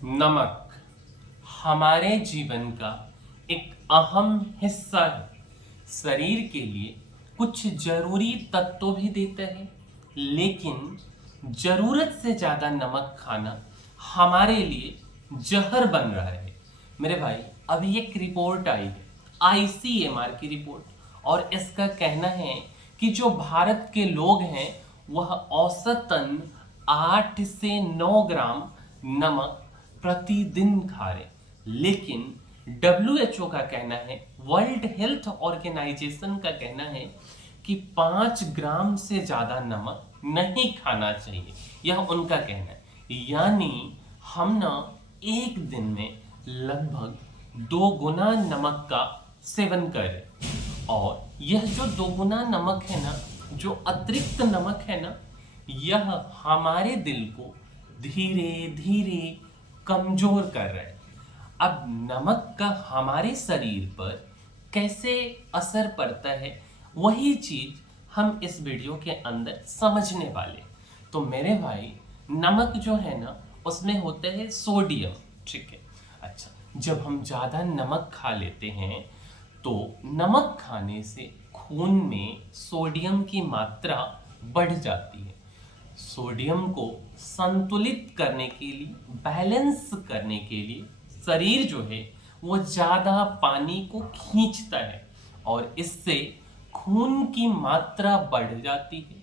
नमक हमारे जीवन का एक अहम हिस्सा है। शरीर के लिए कुछ जरूरी तत्व भी देता है, लेकिन जरूरत से ज्यादा नमक खाना हमारे लिए जहर बन रहा है। मेरे भाई, अभी एक रिपोर्ट आई है, आईसीएमआर की रिपोर्ट, और इसका कहना है कि जो भारत के लोग हैं वह औसतन 8 से 9 ग्राम नमक प्रतिदिन खा रहे। लेकिन डब्ल्यूएचओ का कहना है, वर्ल्ड हेल्थ ऑर्गेनाइजेशन का कहना है कि 5 ग्राम से ज्यादा नमक नहीं खाना चाहिए। यह उनका कहना है। यानी हम ना एक दिन में लगभग 2 गुना नमक का सेवन करें। और यह जो 2 गुना नमक है ना, जो अतिरिक्त नमक है ना, यह हमारे दिल को धीरे धीरे कमजोर कर रहा है। अब नमक का हमारे शरीर पर कैसे असर पड़ता है, वही चीज हम इस वीडियो के अंदर समझने वाले। तो मेरे भाई, नमक जो है ना, उसमें होता है सोडियम, ठीक है। अच्छा, जब हम ज़्यादा नमक खा लेते हैं तो नमक खाने से खून में सोडियम की मात्रा बढ़ जाती है। सोडियम को संतुलित करने के लिए, बैलेंस करने के लिए शरीर जो है वो ज़्यादा पानी को खींचता है, और इससे खून की मात्रा बढ़ जाती है।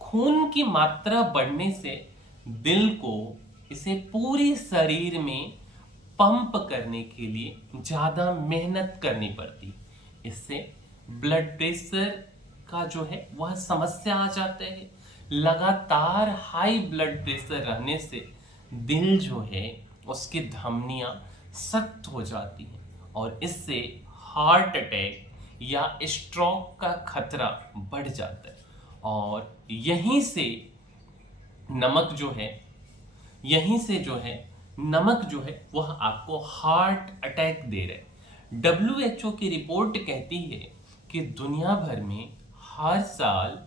खून की मात्रा बढ़ने से दिल को इसे पूरे शरीर में पंप करने के लिए ज़्यादा मेहनत करनी पड़ती है। इससे ब्लड प्रेशर का जो है वह समस्या आ जाता है। लगातार हाई ब्लड प्रेशर रहने से दिल जो है, उसकी धमनियां सख्त हो जाती हैं, और इससे हार्ट अटैक या स्ट्रोक का खतरा बढ़ जाता है। और यहीं से जो है नमक जो है वह आपको हार्ट अटैक दे रहा है। डब्ल्यूएचओ की रिपोर्ट कहती है कि दुनिया भर में हर साल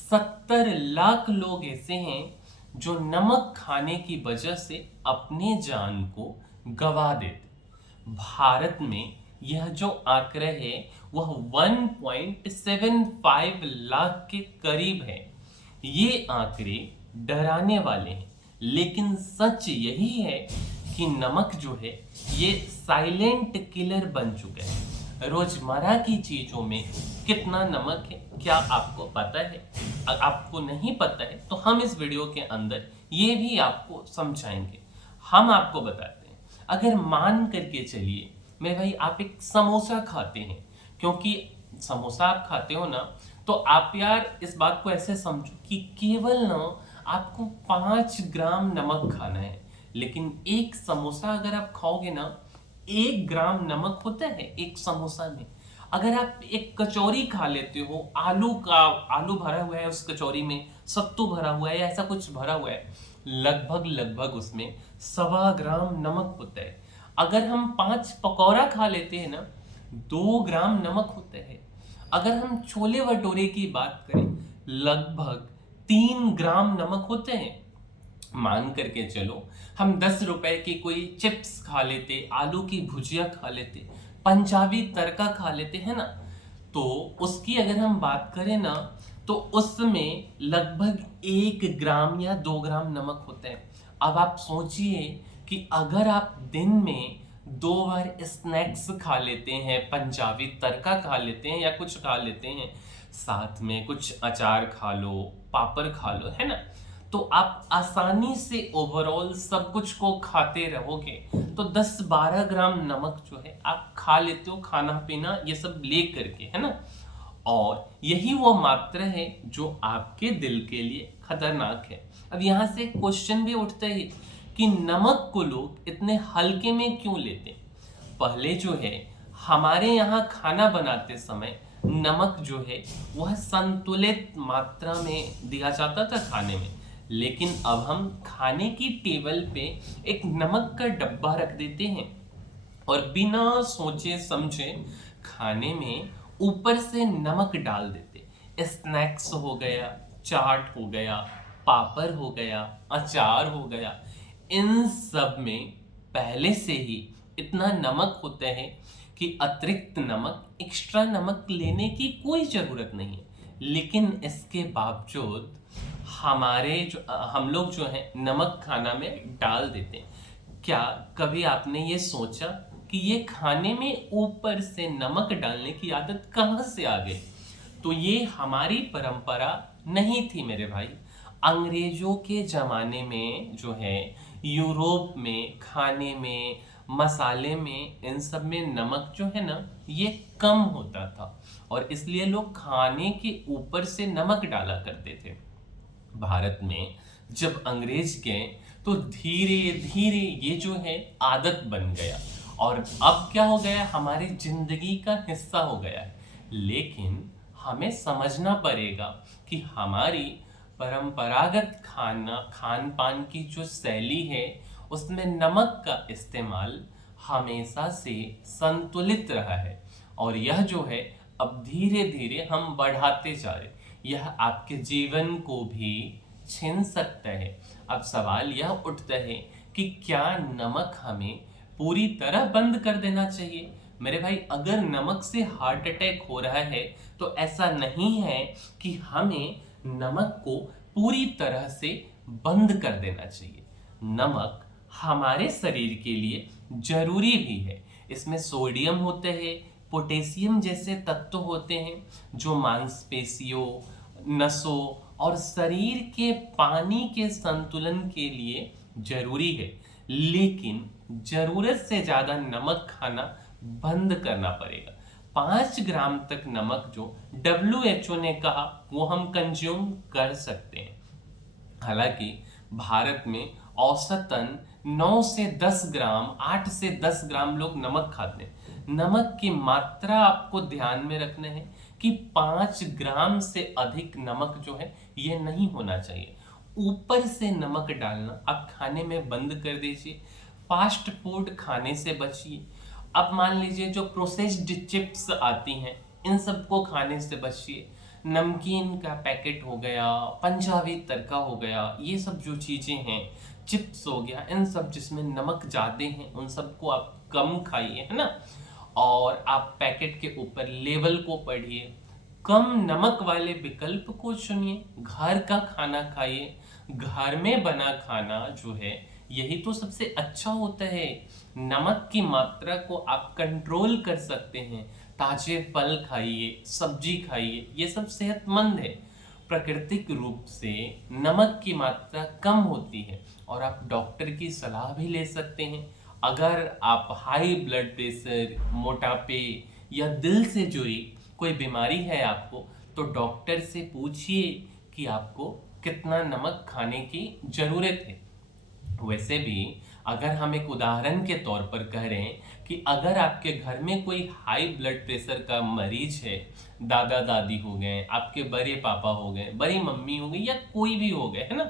70 लाख लोग ऐसे हैं जो नमक खाने की वजह से अपने जान को गंवा देते। भारत में यह जो आंकड़ा है वह 1.75 लाख के करीब है। ये आंकड़े डराने वाले हैं, लेकिन सच यही है कि नमक जो है ये साइलेंट किलर बन चुका है। रोजमर्रा की चीजों में कितना नमक है, क्या आपको पता है? अगर आपको नहीं पता है तो हम इस वीडियो के अंदर ये भी आपको समझाएंगे। हम आपको बताते हैं, अगर मान करके चलिए मेरे भाई, आप एक समोसा खाते हैं, क्योंकि समोसा आप खाते हो ना, तो आप यार इस बात को ऐसे समझो कि केवल ना आपको 5 ग्राम नमक खाना है। लेकिन एक समोसा अगर आप खाओगे ना, 1 ग्राम नमक होता है एक समोसा में। अगर आप एक कचौरी खा लेते हो, आलू भरा हुआ है, उस कचौरी में सत्तू भरा हुआ है या ऐसा कुछ भरा हुआ है, लगभग लगभग उसमें 1.25 ग्राम नमक होता है। अगर हम 5 पकौड़ा खा लेते हैं ना, 2 ग्राम नमक होता है। अगर हम छोले भटूरे की बात करें, लगभग 3 ग्राम नमक होते हैं। मान करके चलो हम 10 रुपए की कोई चिप्स खा लेते, आलू की भुजिया खा लेते, पंजाबी तड़का खा लेते हैं ना, तो उसकी अगर हम बात करें ना, तो उसमें लगभग 1 ग्राम या 2 ग्राम नमक होते हैं। अब आप सोचिए कि अगर आप दिन में 2 बार स्नैक्स खा लेते हैं, पंजाबी तड़का खा लेते हैं या कुछ खा लेते हैं, साथ में कुछ अचार खा लो, पापड़ खा लो, है ना, तो आप आसानी से ओवरऑल सब कुछ को खाते रहोगे तो 10-12 ग्राम नमक जो है आप खा लेते हो, खाना पीना ये सब ले करके, है ना। और यही वो मात्रा है जो आपके दिल के लिए खतरनाक है। अब यहाँ से क्वेश्चन भी उठता है कि नमक को लोग इतने हल्के में क्यों लेते हैं? पहले जो है हमारे यहाँ खाना बनाते समय नमक जो है वह संतुलित मात्रा में दिया जाता था खाने में। लेकिन अब हम खाने की टेबल पे एक नमक का डब्बा रख देते हैं और बिना सोचे समझे खाने में ऊपर से नमक डाल देते। स्नैक्स हो गया, चाट हो गया, पापड़ हो गया, अचार हो गया, इन सब में पहले से ही इतना नमक होता है कि अतिरिक्त नमक, एक्स्ट्रा नमक लेने की कोई ज़रूरत नहीं है। लेकिन इसके बावजूद हम लोग जो है नमक खाना में डाल देते हैं। क्या कभी आपने ये सोचा कि ये खाने में ऊपर से नमक डालने की आदत कहाँ से आ गई? तो ये हमारी परंपरा नहीं थी मेरे भाई। अंग्रेजों के ज़माने में जो है यूरोप में खाने में, मसाले में, इन सब में नमक जो है ना ये कम होता था और इसलिए लोग खाने के ऊपर से नमक डाला करते थे। भारत में जब अंग्रेज गए तो धीरे धीरे ये जो है आदत बन गया और अब क्या हो गया, हमारी जिंदगी का हिस्सा हो गया है। लेकिन हमें समझना पड़ेगा कि हमारी परंपरागत खान पान की जो शैली है उसमें नमक का इस्तेमाल हमेशा से संतुलित रहा है और यह जो है अब धीरे धीरे हम बढ़ाते जा रहे, यह आपके जीवन को भी छीन सकता है। अब सवाल यह उठता है कि क्या नमक हमें पूरी तरह बंद कर देना चाहिए? मेरे भाई, अगर नमक से हार्ट अटैक हो रहा है तो ऐसा नहीं है कि हमें नमक को पूरी तरह से बंद कर देना चाहिए। नमक हमारे शरीर के लिए जरूरी भी है। इसमें सोडियम होते हैं, पोटेशियम जैसे तत्व होते हैं जो मांसपेशियों, नसों और शरीर के पानी के संतुलन के लिए जरूरी है। लेकिन जरूरत से ज्यादा नमक खाना बंद करना पड़ेगा। 5 ग्राम तक नमक जो WHO ने कहा वो हम कंज्यूम कर सकते हैं। हालांकि भारत में औसतन 9 से 10 ग्राम, 8 से 10 ग्राम लोग नमक खाते हैं। नमक की मात्रा आपको ध्यान में रखना है कि 5 ग्राम से अधिक नमक जो है ये नहीं होना चाहिए। ऊपर से नमक डालना आप खाने में बंद कर दीजिए। फास्ट फूड खाने से बचिए। अब मान लीजिए जो प्रोसेस्ड चिप्स आती हैं इन सबको खाने से बचिए। नमकीन का पैकेट हो गया, पंजाबी तड़का हो गया, ये सब जो चीज़ें हैं, चिप्स हो गया, इन सब जिसमें नमक ज़्यादा हैं उन सबको आप कम खाइए, है ना। और आप पैकेट के ऊपर लेवल को पढ़िए, कम नमक वाले विकल्प को चुनिए, घर का खाना खाइए। घर में बना खाना जो है यही तो सबसे अच्छा होता है। नमक की मात्रा को आप कंट्रोल कर सकते हैं। ताजे फल खाइए, सब्जी खाइए, ये सब सेहतमंद है। प्राकृतिक रूप से नमक की मात्रा कम होती है और आप डॉक्टर की सलाह भी ले सकते हैं। अगर आप हाई ब्लड प्रेशर, मोटापे या दिल से जुड़ी कोई बीमारी है आपको, तो डॉक्टर से पूछिए कि आपको कितना नमक खाने की ज़रूरत है। वैसे भी अगर हम एक उदाहरण के तौर पर कह रहे हैं कि अगर आपके घर में कोई हाई ब्लड प्रेशर का मरीज है, दादा दादी हो गए, आपके बड़े पापा हो गए, बड़ी मम्मी हो गई या कोई भी हो गए, है ना,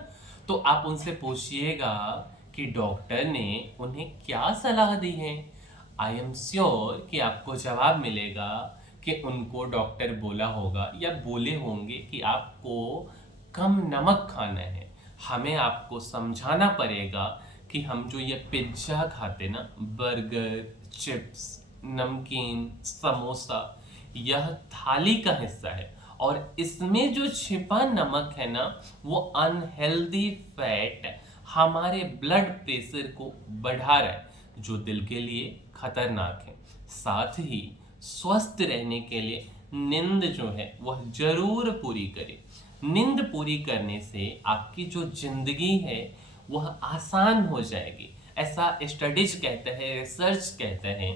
तो आप उनसे पूछिएगा कि डॉक्टर ने उन्हें क्या सलाह दी है। आई एम श्योर कि आपको जवाब मिलेगा कि उनको डॉक्टर बोला होगा या बोले होंगे कि आपको कम नमक खाना है। हमें आपको समझाना पड़ेगा कि हम जो ये पिज्ज़ा खाते ना, बर्गर, चिप्स, नमकीन, समोसा, यह थाली का हिस्सा है और इसमें जो छिपा नमक है ना वो अनहेल्दी फैट हमारे ब्लड प्रेशर को बढ़ा रहा है जो दिल के लिए खतरनाक है। साथ ही स्वस्थ रहने के लिए नींद जो है वह जरूर पूरी करें। नींद पूरी करने से आपकी जो जिंदगी है वह आसान हो जाएगी। ऐसा स्टडीज कहता है, रिसर्च कहता है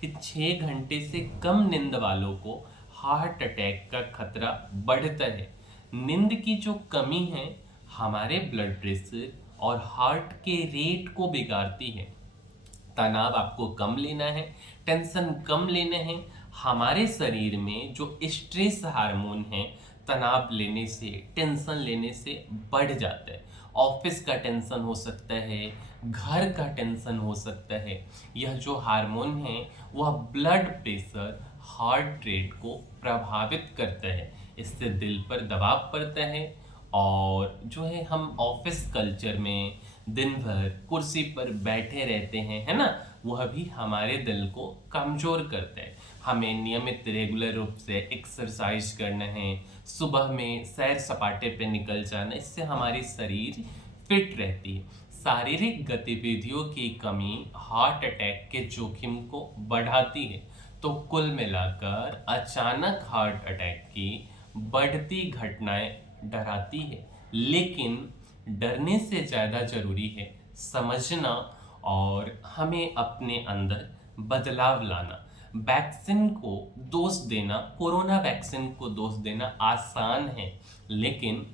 कि 6 घंटे से कम नींद वालों को हार्ट अटैक का खतरा बढ़ता है। नींद की जो कमी है हमारे ब्लड प्रेशर और हार्ट के रेट को बिगाड़ती है। तनाव आपको कम लेना है, टेंशन कम लेना है। हमारे शरीर में जो स्ट्रेस हार्मोन है तनाव लेने से, टेंशन लेने से बढ़ जाता है। ऑफिस का टेंशन हो सकता है, घर का टेंशन हो सकता है। यह जो हार्मोन है वह ब्लड प्रेशर, हार्ट रेट को प्रभावित करता है। इससे दिल पर दबाव पड़ता है और जो है हम ऑफिस कल्चर में दिन भर कुर्सी पर बैठे रहते हैं, है ना, वह भी हमारे दिल को कमजोर करता है। हमें नियमित रेगुलर रूप से एक्सरसाइज करना है, सुबह में सैर सपाटे पे निकल जाना, इससे हमारी शरीर फिट रहती है। शारीरिक गतिविधियों की कमी हार्ट अटैक के जोखिम को बढ़ाती है। तो कुल मिलाकर अचानक हार्ट अटैक की बढ़ती घटनाएं डराती है, लेकिन डरने से ज़्यादा जरूरी है समझना और हमें अपने अंदर बदलाव लाना। वैक्सीन को दोष देना, कोरोना वैक्सीन को दोष देना आसान है, लेकिन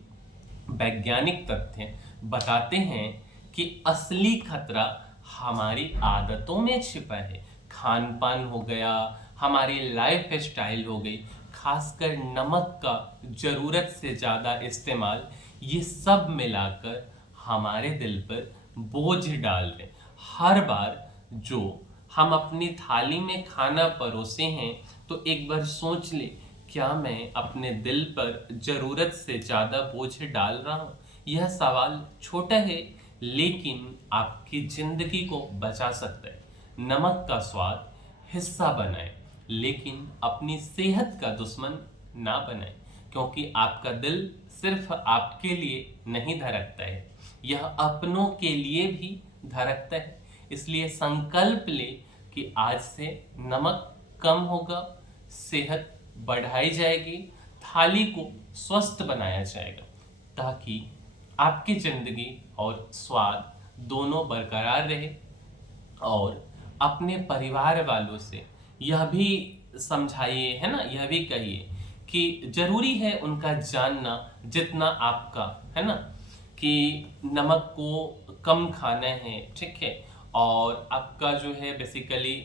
वैज्ञानिक तथ्य बताते हैं कि असली खतरा हमारी आदतों में छिपा है। खान पान हो गया, हमारी लाइफ स्टाइल हो गई, खासकर नमक का ज़रूरत से ज़्यादा इस्तेमाल, ये सब मिलाकर हमारे दिल पर बोझ डाल रहे। हर बार जो हम अपनी थाली में खाना परोसे हैं, तो एक बार सोच ले, क्या मैं अपने दिल पर ज़रूरत से ज़्यादा बोझ डाल रहा हूँ? यह सवाल छोटा है, लेकिन आपकी ज़िंदगी को बचा सकता है। नमक का स्वाद हिस्सा बनाएं, लेकिन अपनी सेहत का दुश्मन ना बनाएं, क्योंकि आपका दिल सिर्फ आपके लिए नहीं धड़कता है, यह अपनों के लिए भी धड़कता है। इसलिए संकल्प ले कि आज से नमक कम होगा, सेहत बढ़ाई जाएगी, थाली को स्वस्थ बनाया जाएगा, ताकि आपकी जिंदगी और स्वाद दोनों बरकरार रहे। और अपने परिवार वालों से यह भी समझाइए, है ना, यह भी कहिए कि जरूरी है उनका जानना जितना आपका, है ना, कि नमक को कम खाना है, ठीक है, और आपका जो है बेसिकली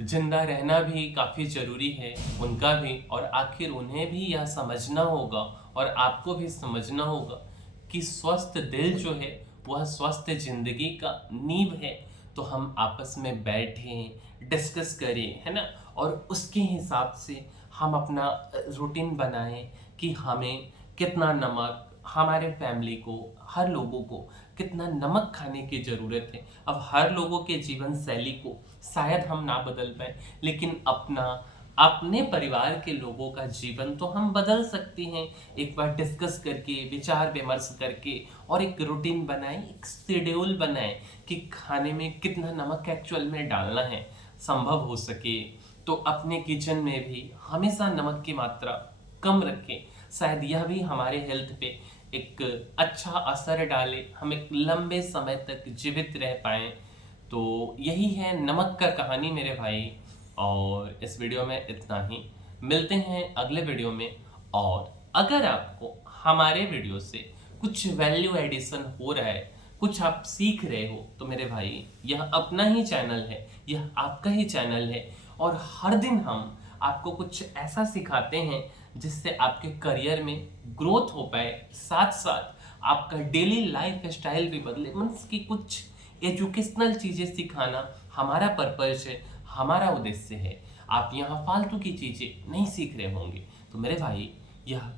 जिंदा रहना भी काफ़ी ज़रूरी है, उनका भी। और आखिर उन्हें भी यह समझना होगा और आपको भी समझना होगा कि स्वस्थ दिल जो है वह स्वस्थ जिंदगी का नींव है। तो हम आपस में बैठें, डिस्कस करें, है ना, और उसके हिसाब से हम अपना रूटीन बनाएं कि हमें कितना नमक, हमारे फैमिली को, हर लोगों को कितना नमक खाने की ज़रूरत है। अब हर लोगों के जीवन शैली को शायद हम ना बदल पाए, लेकिन अपने परिवार के लोगों का जीवन तो हम बदल सकते हैं। एक बार डिस्कस करके, विचार विमर्श करके, और एक रूटीन बनाएं, एक शेड्यूल बनाएं कि खाने में कितना नमक एक्चुअल में डालना है। संभव हो सके तो अपने किचन में भी हमेशा नमक की मात्रा कम रखें। शायद यह भी हमारे हेल्थ पे एक अच्छा असर डाले, हम एक लंबे समय तक जीवित रह पाएँ। तो यही है नमक का कहानी मेरे भाई, और इस वीडियो में इतना ही। मिलते हैं अगले वीडियो में। और अगर आपको हमारे वीडियो से कुछ वैल्यू एडिशन हो रहा है, कुछ आप सीख रहे हो, तो मेरे भाई यह अपना ही चैनल है, यह आपका ही चैनल है, और हर दिन हम आपको कुछ ऐसा सिखाते हैं जिससे आपके करियर में ग्रोथ हो पाए, साथ साथ आपका डेली लाइफ स्टाइल भी बदले। मीन्स कि कुछ एजुकेशनल चीज़ें सिखाना हमारा पर्पज है, हमारा उद्देश्य है। आप यहाँ फालतू की चीज़ें नहीं सीख रहे होंगे। तो मेरे भाई यह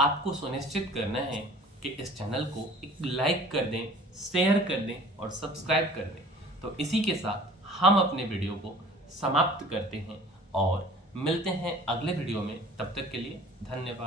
आपको सुनिश्चित करना है कि इस चैनल को एक लाइक कर दें, शेयर कर दें और सब्सक्राइब कर दें। तो इसी के साथ हम अपने वीडियो को समाप्त करते हैं और मिलते हैं अगले वीडियो में। तब तक के लिए धन्यवाद।